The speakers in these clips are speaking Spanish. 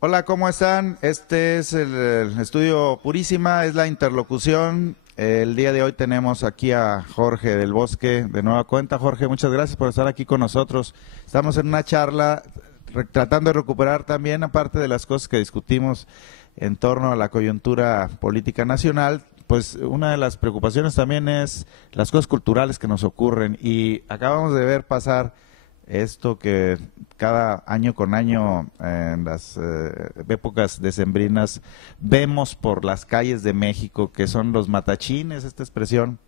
Hola, ¿cómo están? Este es el Estudio Purísima, es la interlocución. El día de hoy tenemos aquí a Jorge del Bosque de nueva cuenta. Jorge, muchas gracias por estar aquí con nosotros. Estamos en una charla tratando de recuperar también, aparte de las cosas que discutimos en torno a la coyuntura política nacional, pues una de las preocupaciones también es las cosas culturales que nos ocurren. Y acabamos de ver pasar esto que cada año con año en las épocas decembrinas vemos por las calles de México, que son los matachines, esta expresión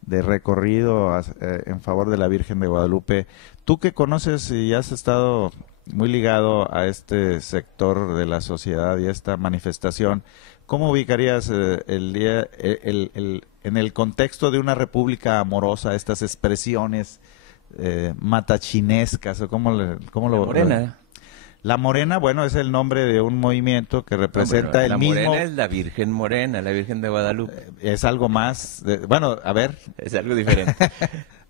de recorrido en favor de la Virgen de Guadalupe. Tú que conoces y has estado muy ligado a este sector de la sociedad y a esta manifestación, ¿cómo ubicarías el día en el contexto de una república amorosa estas expresiones matachinescas, o cómo lo... La Morena. La Morena, bueno, es el nombre de un movimiento que representa el mismo... La Morena es la Virgen Morena, la Virgen de Guadalupe. Es algo más, bueno, a ver. Es algo diferente.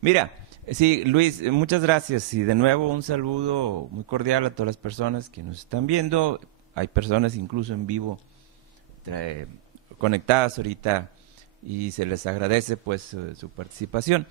Mira, sí, Luis, muchas gracias y de nuevo un saludo muy cordial a todas las personas que nos están viendo. Hay personas incluso en vivo conectadas ahorita y se les agradece pues su participación.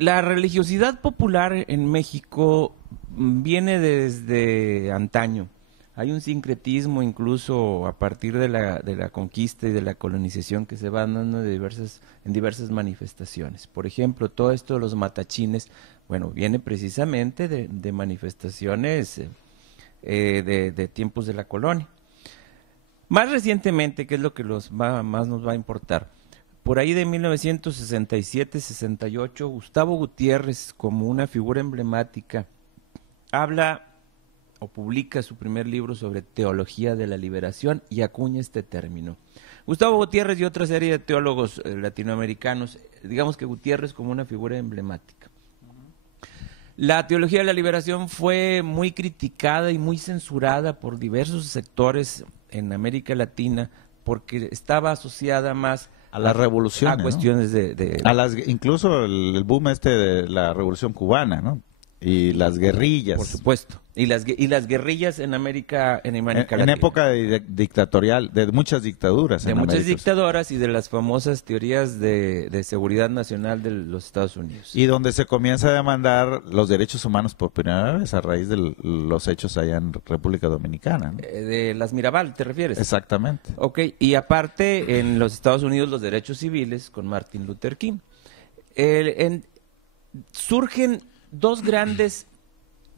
La religiosidad popular en México viene desde antaño. Hay un sincretismo incluso a partir de la conquista y de la colonización que se va dando en diversas manifestaciones. Por ejemplo, todo esto de los matachines, bueno, viene precisamente de manifestaciones de tiempos de la colonia. Más recientemente, que es lo que más nos va a importar, por ahí de 1967-68, Gustavo Gutiérrez, como una figura emblemática, habla o publica su primer libro sobre teología de la liberación y acuña este término. Gustavo Gutiérrez y otra serie de teólogos latinoamericanos, digamos que Gutiérrez como una figura emblemática. La teología de la liberación fue muy criticada y muy censurada por diversos sectores en América Latina porque estaba asociada más a las revoluciones, a cuestiones, ¿no? A las, incluso el boom de la revolución cubana, ¿no? Y las guerrillas. Por supuesto. Y las guerrillas en América Latina. En época dictatorial, de muchas dictaduras. De muchas dictaduras y de las famosas teorías de seguridad nacional de los Estados Unidos. Y donde se comienza a demandar los derechos humanos por primera vez a raíz de los hechos allá en República Dominicana, ¿no? De las Mirabal, ¿te refieres? Exactamente. Ok, y aparte en los Estados Unidos los derechos civiles con Martin Luther King. Surgen dos grandes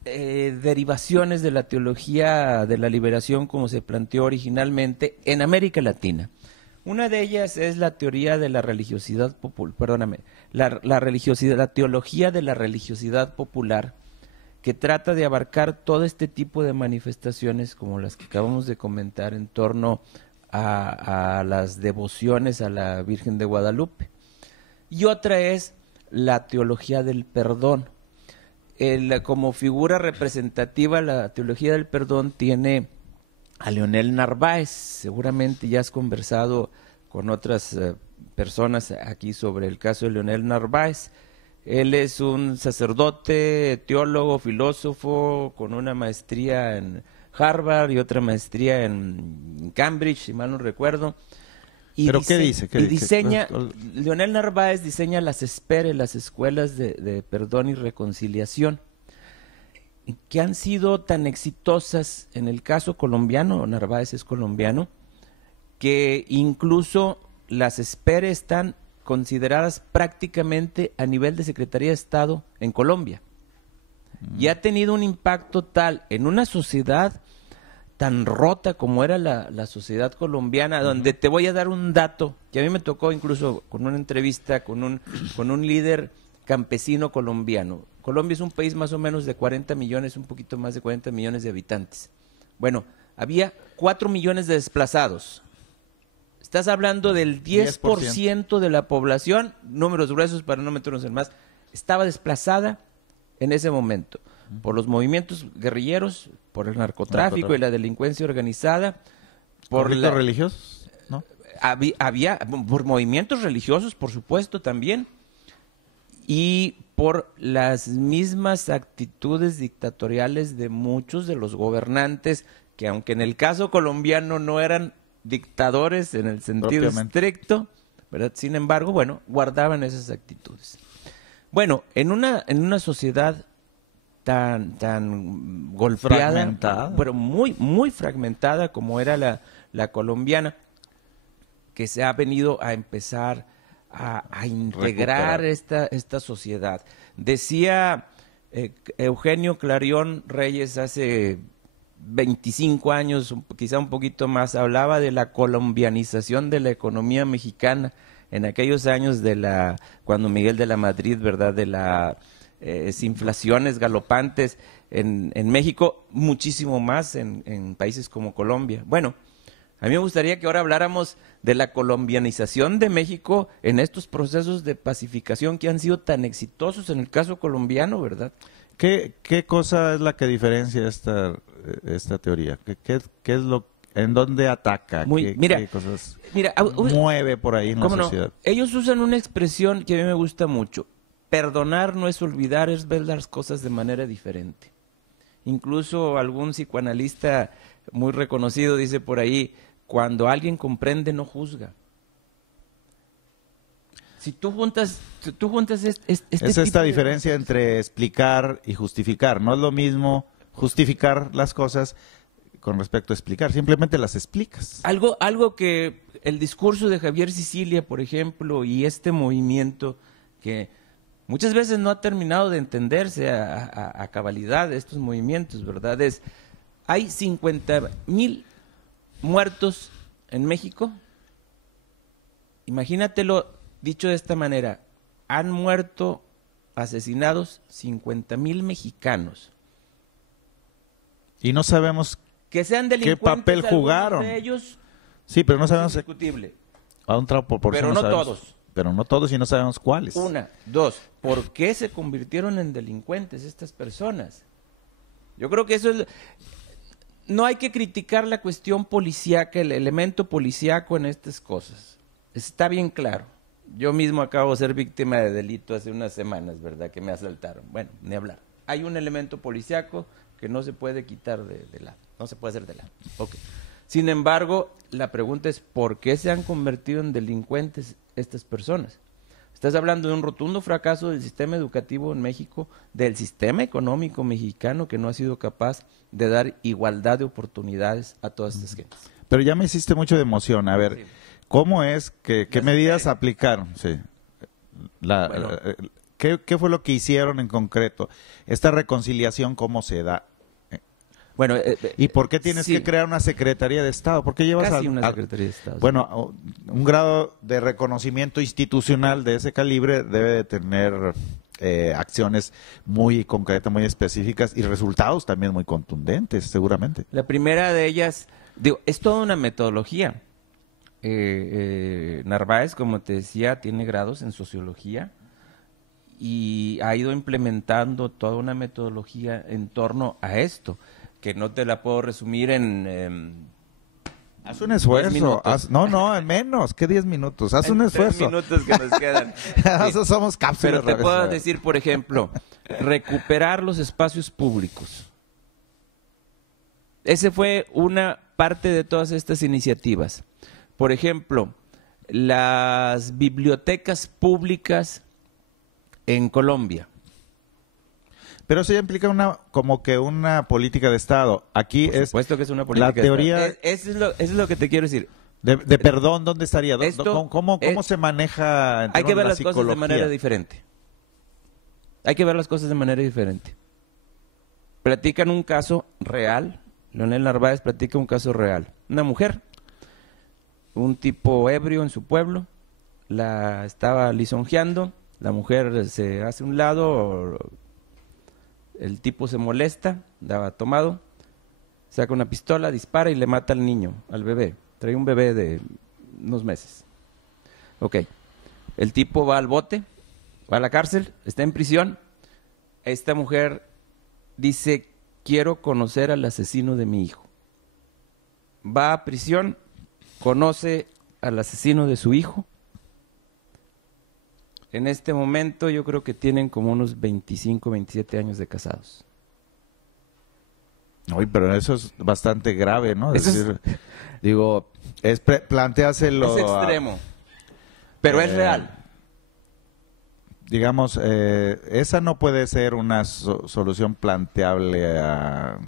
derivaciones de la teología de la liberación como se planteó originalmente en América Latina. Una de ellas es la teoría de la religiosidad popular, perdóname, la teología de la religiosidad popular, que trata de abarcar todo este tipo de manifestaciones como las que acabamos de comentar en torno a las devociones a la Virgen de Guadalupe. Y otra es la teología del perdón. Como figura representativa, la teología del perdón tiene a Leonel Narváez. Seguramente ya has conversado con otras personas aquí sobre el caso de Leonel Narváez. Él es un sacerdote, teólogo, filósofo, con una maestría en Harvard y otra maestría en Cambridge, si mal no recuerdo. ¿Pero qué dice? Leonel Narváez diseña las escuelas de perdón y reconciliación, que han sido tan exitosas en el caso colombiano, Narváez es colombiano, que incluso las ESPER están consideradas prácticamente a nivel de Secretaría de Estado en Colombia. Y ha tenido un impacto tal en una sociedad tan rota como era la sociedad colombiana, donde te voy a dar un dato que a mí me tocó incluso con una entrevista con un líder campesino colombiano. Colombia es un país más o menos de 40 millones, un poquito más de 40 millones de habitantes. Bueno, había 4 millones de desplazados. Estás hablando del 10% de la población, números gruesos para no meternos en más, estaba desplazada en ese momento por los movimientos guerrilleros, por el narcotráfico y la delincuencia organizada, por los religiosos, ¿no? Había por movimientos religiosos, por supuesto, también, y por las mismas actitudes dictatoriales de muchos de los gobernantes que, aunque en el caso colombiano no eran dictadores en el sentido estricto, ¿verdad? Sin embargo, bueno, guardaban esas actitudes. Bueno, en una sociedad tan golpeada, pero muy fragmentada como era la colombiana, que se ha venido a empezar a integrar esta sociedad. Decía Eugenio Clarión Reyes hace 25 años, quizá un poquito más, hablaba de la colombianización de la economía mexicana en aquellos años cuando Miguel de la Madrid, ¿verdad?, de las inflaciones galopantes en México, muchísimo más en países como Colombia. Bueno, a mí me gustaría que ahora habláramos de la colombianización de México en estos procesos de pacificación que han sido tan exitosos en el caso colombiano, ¿verdad? ¿Qué cosa es la que diferencia esta teoría? ¿Qué es en dónde ataca? ¿Qué cosas mueve por ahí en la sociedad? No? Ellos usan una expresión que a mí me gusta mucho. Perdonar no es olvidar, es ver las cosas de manera diferente. Incluso algún psicoanalista muy reconocido dice por ahí: cuando alguien comprende, no juzga. Si tú juntas es esta diferencia entre explicar y justificar. No es lo mismo justificar las cosas con respecto a explicar, simplemente las explicas. Algo que el discurso de Javier Sicilia, por ejemplo, y este movimiento que muchas veces no ha terminado de entenderse a cabalidad, estos movimientos, ¿verdad? Hay 50,000 muertos en México. Imagínatelo dicho de esta manera: han muerto asesinados 50,000 mexicanos. Y no sabemos que sean delincuentes, qué papel jugaron. De ellos, sí, pero no sabemos. Es discutible. A un pero no todos. Pero no todos y no sabemos cuáles. Dos, ¿por qué se convirtieron en delincuentes estas personas? Yo creo que eso es... No hay que criticar la cuestión policíaca, el elemento policíaco en estas cosas. Está bien claro. Yo mismo acabo de ser víctima de delito hace unas semanas, ¿verdad? Que me asaltaron. Bueno, ni hablar. Hay un elemento policíaco que no se puede quitar de lado. No se puede hacer de lado. Okay. Sin embargo, la pregunta es: ¿por qué se han convertido en delincuentes estas personas? Estás hablando de un rotundo fracaso del sistema educativo en México, del sistema económico mexicano, que no ha sido capaz de dar igualdad de oportunidades a todas estas gentes. Pero ya me hiciste mucho de emoción. A ver, sí. ¿Cómo es qué medidas aplicaron? Sí. ¿Qué fue lo que hicieron en concreto? Esta reconciliación, ¿cómo se da? Bueno, ¿y por qué tienes que crear una Secretaría de Estado? ¿Por qué llevas una Secretaría de Estado? Bueno, un grado de reconocimiento institucional de ese calibre debe de tener acciones muy concretas, muy específicas y resultados también muy contundentes, seguramente. La primera de ellas, es toda una metodología. Narváez, como te decía, tiene grados en sociología y ha ido implementando toda una metodología en torno a esto, que no te la puedo resumir en haz un esfuerzo. No, en menos que 10 minutos. Haz un esfuerzo. 3 minutos que nos quedan. Eso somos cápsulas. Pero te puedo decir, por ejemplo, recuperar los espacios públicos. Ese fue una parte de todas estas iniciativas. Por ejemplo, las bibliotecas públicas en Colombia. Pero eso ya implica una política de Estado. Aquí por supuesto que es una política la teoría de Estado. Eso es lo que te quiero decir. De perdón, ¿dónde estaría? ¿Cómo se maneja? Hay que ver las cosas de manera diferente. Hay que ver las cosas de manera diferente. Platican un caso real. Leonel Narváez platica un caso real. Una mujer, un tipo ebrio en su pueblo, la estaba lisonjeando. La mujer se hace a un lado. El tipo se molesta, daba tomado, saca una pistola, dispara y le mata al niño, al bebé. Trae un bebé de unos meses. Ok. El tipo va al bote, va a la cárcel, está en prisión. Esta mujer dice: quiero conocer al asesino de mi hijo. Va a prisión, conoce al asesino de su hijo En este momento yo creo que tienen como unos 25, 27 años de casados. Uy, pero eso es bastante grave, ¿no? Eso digo, planteáselo. Es extremo, pero es real. Digamos, esa no puede ser una solución planteable a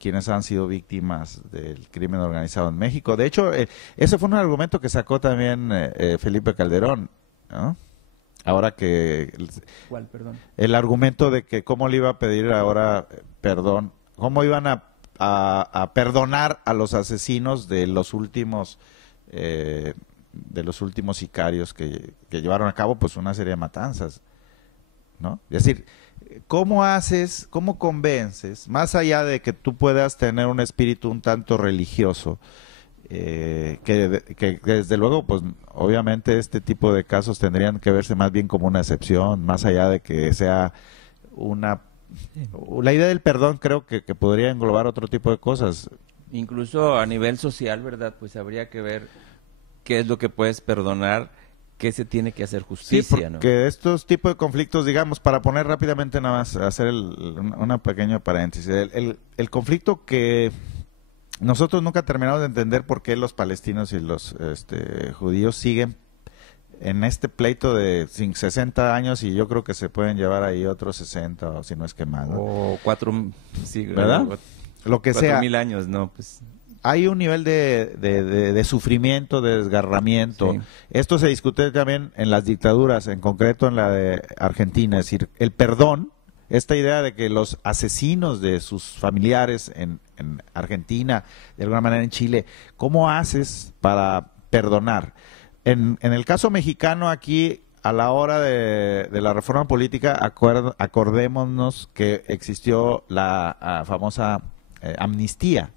quienes han sido víctimas del crimen organizado en México. De hecho, ese fue un argumento que sacó también Felipe Calderón, ¿no? Ahora que... ¿Cuál, perdón? El argumento de que cómo le iba a pedir ahora perdón, cómo iban a perdonar a los asesinos de los últimos sicarios que llevaron a cabo pues una serie de matanzas, ¿no? Es decir, ¿cómo convences, más allá de que tú puedas tener un espíritu un tanto religioso, que desde luego, pues obviamente este tipo de casos tendrían que verse más bien como una excepción, más allá de que sea la idea del perdón creo que podría englobar otro tipo de cosas. Incluso a nivel social, ¿verdad? Pues habría que ver qué es lo que puedes perdonar, qué se tiene que hacer justicia, ¿no? ¿no? Que estos tipos de conflictos, digamos, para poner rápidamente nada más, hacer una pequeña paréntesis, el conflicto que nosotros nunca terminamos de entender por qué los palestinos y los judíos siguen en este pleito de 60 años y yo creo que se pueden llevar ahí otros 60 o si no es que más, ¿no? O 4 siglos, ¿verdad? Lo que sea. 4,000 años, ¿no? Pues hay un nivel de sufrimiento, de desgarramiento. Sí. Esto se discute también en las dictaduras, en concreto en la de Argentina. Es decir, el perdón, esta idea de que los asesinos de sus familiares en Argentina, de alguna manera en Chile, ¿cómo haces para perdonar? En el caso mexicano aquí, a la hora de la reforma política, acordémonos que existió la famosa amnistía.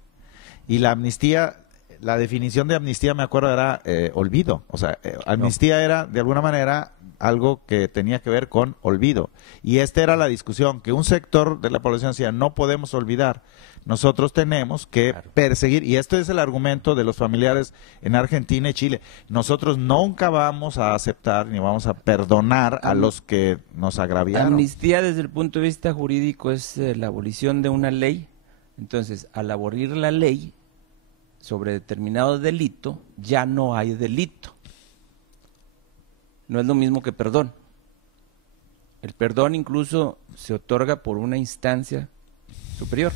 Y la amnistía, la definición de amnistía, me acuerdo, era olvido. O sea, amnistía era, de alguna manera, algo que tenía que ver con olvido. Y esta era la discusión, que un sector de la población decía, no podemos olvidar, nosotros tenemos que perseguir. Y este es el argumento de los familiares en Argentina y Chile. Nosotros nunca vamos a aceptar ni vamos a perdonar a los que nos agraviaron. Amnistía desde el punto de vista jurídico es la abolición de una ley. Entonces, al abolir la ley sobre determinado delito, ya no hay delito. No es lo mismo que perdón. El perdón incluso se otorga por una instancia superior.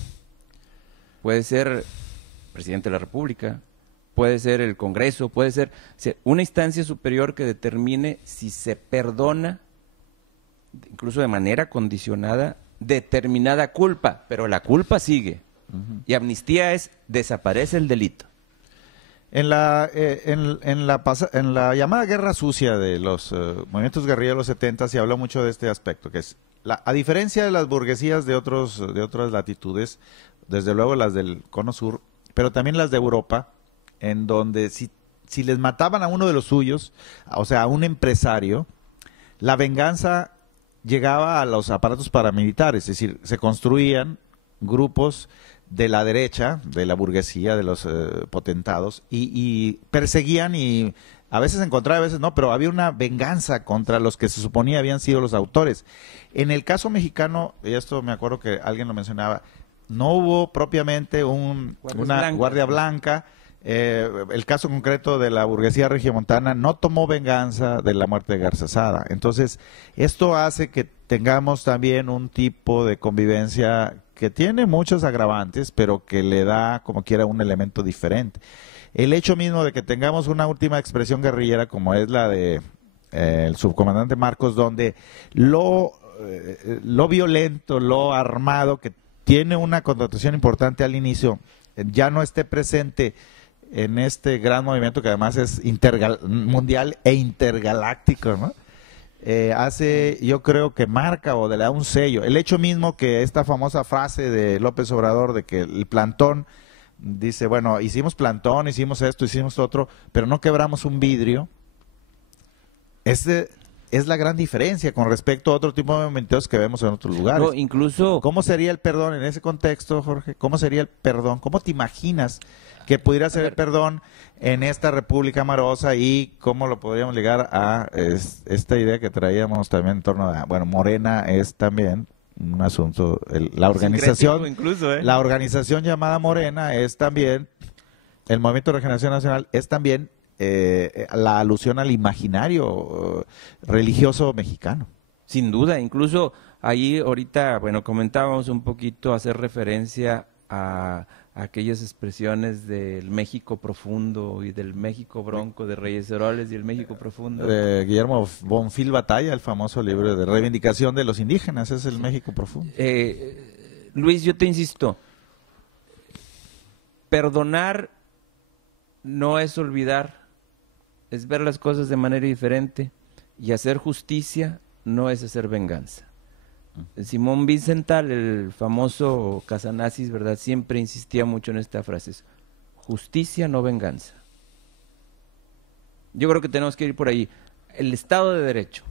Puede ser presidente de la República, puede ser el Congreso, puede ser una instancia superior que determine si se perdona, incluso de manera condicionada, determinada culpa, pero la culpa sigue. Y amnistía es desaparece el delito. En la llamada guerra sucia de los movimientos guerrilleros de los 70 se habló mucho de este aspecto, que es a diferencia de las burguesías de otras latitudes, desde luego las del Cono Sur, pero también las de Europa, en donde si les mataban a uno de los suyos, o sea, a un empresario, la venganza llegaba a los aparatos paramilitares, es decir, se construían grupos de la derecha, de la burguesía, de los potentados, y perseguían y a veces encontraba, a veces no, pero había una venganza contra los que se suponía habían sido los autores. En el caso mexicano, y esto me acuerdo que alguien lo mencionaba, no hubo propiamente una guardia blanca. El caso concreto de la burguesía regiomontana no tomó venganza de la muerte de Garza Sada. Entonces, esto hace que tengamos también un tipo de convivencia que tiene muchos agravantes, pero que le da, como quiera, un elemento diferente. El hecho mismo de que tengamos una última expresión guerrillera, como es la de el subcomandante Marcos, donde lo violento, lo armado, que tiene una connotación importante al inicio, ya no esté presente en este gran movimiento que además es mundial e intergaláctico, ¿no? Hace, yo creo que marca o le da un sello. El hecho mismo que esta famosa frase de López Obrador de que el plantón dice, bueno, hicimos plantón, hicimos esto, hicimos otro, pero no quebramos un vidrio. es la gran diferencia con respecto a otro tipo de momentos que vemos en otros lugares. No, incluso... ¿Cómo sería el perdón en ese contexto, Jorge? ¿Cómo sería el perdón? ¿Cómo te imaginas que pudiera ser el perdón en esta República Marosa y cómo lo podríamos ligar a esta idea que traíamos también en torno a, bueno, Morena es también un asunto, la organización, incluso, la organización llamada Morena es también, el Movimiento de Regeneración Nacional es también la alusión al imaginario religioso mexicano. Sin duda, incluso ahí ahorita, bueno, comentábamos un poquito, hacer referencia a aquellas expresiones del México profundo y del México bronco de Reyes Heroles y el México profundo. Guillermo Bonfil Batalla, el famoso libro de reivindicación de los indígenas, es el México profundo. Luis, yo te insisto, perdonar no es olvidar, es ver las cosas de manera diferente, y hacer justicia no es hacer venganza. Simón Wiesenthal, el famoso Casanazis, ¿verdad?, siempre insistía mucho en esta frase: justicia, no venganza. Yo creo que tenemos que ir por ahí. El Estado de Derecho.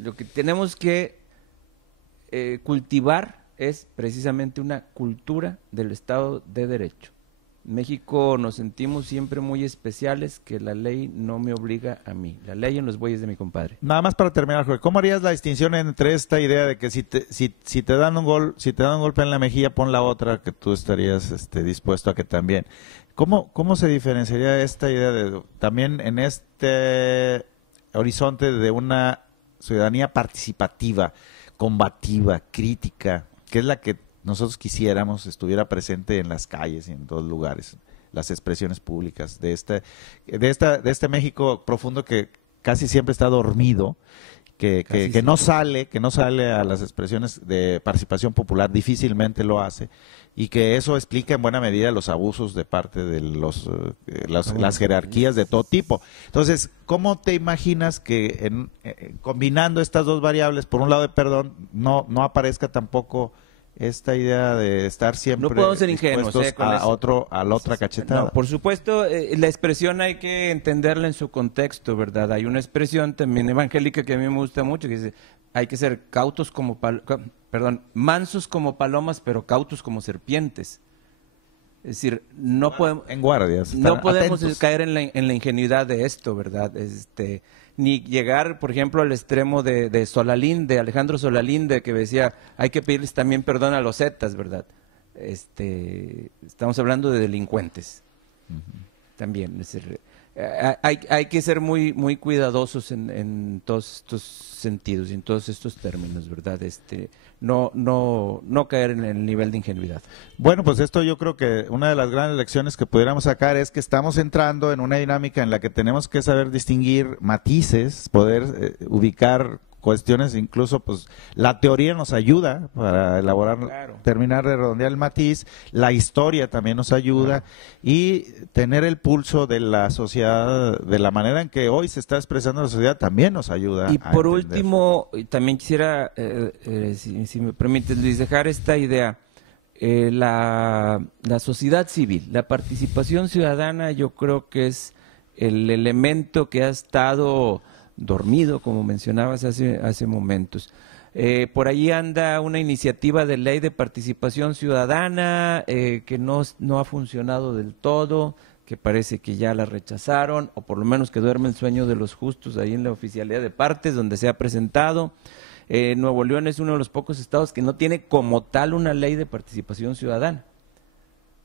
Lo que tenemos que cultivar es precisamente una cultura del Estado de Derecho. En México nos sentimos siempre muy especiales, que la ley no me obliga a mí. La ley en los bueyes de mi compadre. Nada más para terminar, Jorge, ¿cómo harías la distinción entre esta idea de que si te dan un golpe en la mejilla, pon la otra, que tú estarías dispuesto a que también? ¿Cómo se diferenciaría esta idea de también en este horizonte de una ciudadanía participativa, combativa, crítica, que es la que nosotros quisiéramos estuviera presente en las calles y en todos lugares, las expresiones públicas de este México profundo que casi siempre está dormido, que no sale a las expresiones de participación popular, difícilmente lo hace, y que eso explica en buena medida los abusos de parte de las jerarquías de todo tipo. Entonces, ¿cómo te imaginas que combinando estas dos variables, por un lado de perdón, no aparezca tampoco esta idea de estar siempre no podemos ser ingenuos, a la otra cachetada? No, por supuesto, la expresión hay que entenderla en su contexto, ¿verdad? Hay una expresión también evangélica que a mí me gusta mucho, que dice: hay que ser mansos como palomas, pero cautos como serpientes. Es decir, no podemos, en guardias, no podemos atentos. caer en la ingenuidad de esto, ¿verdad? Ni llegar, por ejemplo, al extremo de Solalinde, de Alejandro Solalinde, que decía: hay que pedirles también perdón a los zetas, ¿verdad? Estamos hablando de delincuentes. También, es decir, hay que ser muy, muy cuidadosos en todos estos sentidos y en todos estos términos, ¿verdad? No caer en el nivel de ingenuidad. Bueno, pues esto yo creo que una de las grandes lecciones que pudiéramos sacar es que estamos entrando en una dinámica en la que tenemos que saber distinguir matices, poder ubicar cuestiones, incluso pues la teoría nos ayuda para elaborar, claro, terminar de redondear el matiz, la historia también nos ayuda, claro, y tener el pulso de la sociedad, de la manera en que hoy se está expresando la sociedad, también nos ayuda. Y por último, también quisiera, si me permites, Luis, dejar esta idea. La sociedad civil, la participación ciudadana, yo creo que es el elemento que ha estado dormido, como mencionabas hace momentos. Por ahí anda una iniciativa de ley de participación ciudadana que no ha funcionado del todo, que parece que ya la rechazaron, o por lo menos que duerme el sueño de los justos ahí en la oficialidad de partes donde se ha presentado. Nuevo León es uno de los pocos estados que no tiene como tal una ley de participación ciudadana.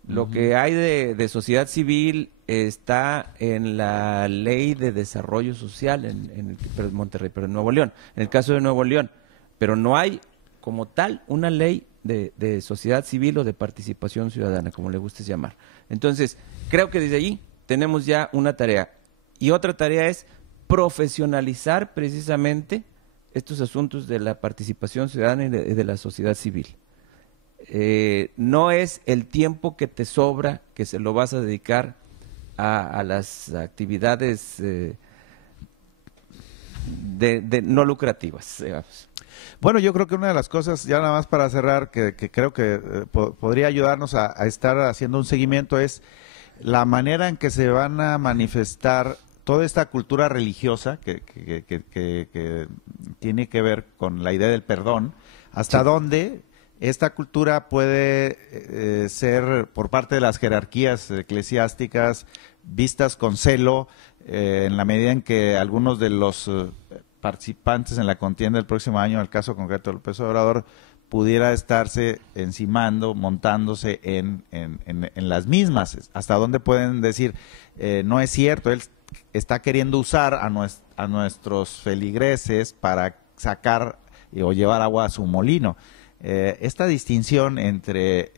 Lo que hay de sociedad civil está en la ley de desarrollo social en Monterrey, pero en Nuevo León, en el caso de Nuevo León, pero no hay como tal una ley de sociedad civil o de participación ciudadana, como le gustes llamar. Entonces, creo que desde allí tenemos ya una tarea. Y otra tarea es profesionalizar precisamente estos asuntos de la participación ciudadana y de la sociedad civil. No es el tiempo que te sobra que se lo vas a dedicar a las actividades no lucrativas, digamos. Bueno, yo creo que una de las cosas, ya nada más para cerrar, que creo que podría ayudarnos a estar haciendo un seguimiento es la manera en que se van a manifestar toda esta cultura religiosa que tiene que ver con la idea del perdón, hasta Sí. dónde esta cultura puede ser por parte de las jerarquías eclesiásticas vistas con celo, en la medida en que algunos de los participantes en la contienda del próximo año, en el caso concreto de López Obrador, pudiera estarse encimando, montándose en las mismas. ¿Hasta dónde pueden decir, no es cierto, él está queriendo usar a nuestros feligreses para sacar o llevar agua a su molino? Esta distinción entre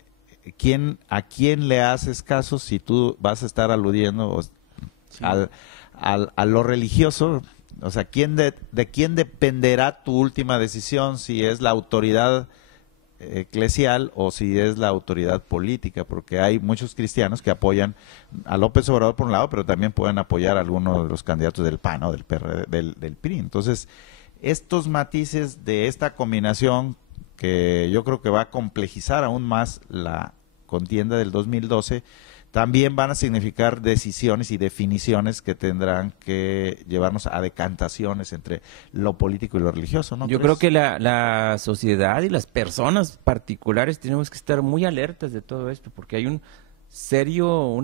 a quién le haces caso, si tú vas a estar aludiendo Sí. a lo religioso, o sea, de quién dependerá tu última decisión, si es la autoridad eclesial o si es la autoridad política, porque hay muchos cristianos que apoyan a López Obrador por un lado, pero también pueden apoyar a algunos de los candidatos del PAN o del PRD, del PRI. Entonces, estos matices de esta combinación, que yo creo que va a complejizar aún más la contienda del 2012, también van a significar decisiones y definiciones que tendrán que llevarnos a decantaciones entre lo político y lo religioso, ¿no? Yo crees? creo que la sociedad y las personas particulares tenemos que estar muy alertas de todo esto, porque hay una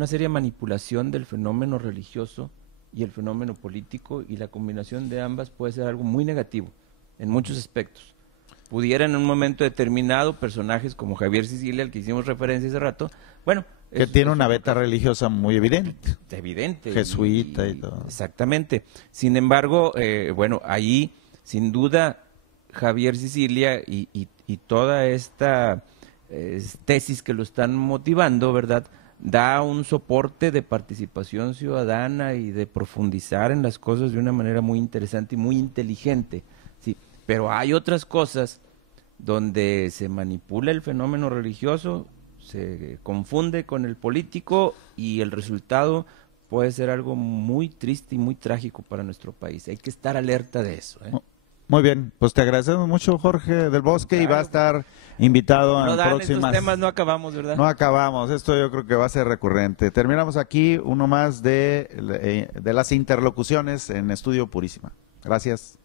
seria manipulación del fenómeno religioso y el fenómeno político, y la combinación de ambas puede ser algo muy negativo en muchos aspectos. Pudiera en un momento determinado personajes como Javier Sicilia, al que hicimos referencia hace rato, bueno, Que tiene una beta religiosa muy evidente. evidente. Jesuita y todo. Exactamente. Sin embargo, bueno, ahí sin duda Javier Sicilia y toda esta tesis que lo están motivando, ¿verdad?, da un soporte de participación ciudadana y de profundizar en las cosas de una manera muy interesante y muy inteligente. Sí, pero hay otras cosas donde se manipula el fenómeno religioso, se confunde con el político, y el resultado puede ser algo muy triste y muy trágico para nuestro país. Hay que estar alerta de eso, ¿eh? Muy bien, pues te agradecemos mucho, Jorge del Bosque, y va a estar invitado No en dan próximas... estos temas, no acabamos, ¿verdad? No acabamos, esto yo creo que va a ser recurrente. Terminamos aquí uno más de las interlocuciones en Estudio Purísima. Gracias.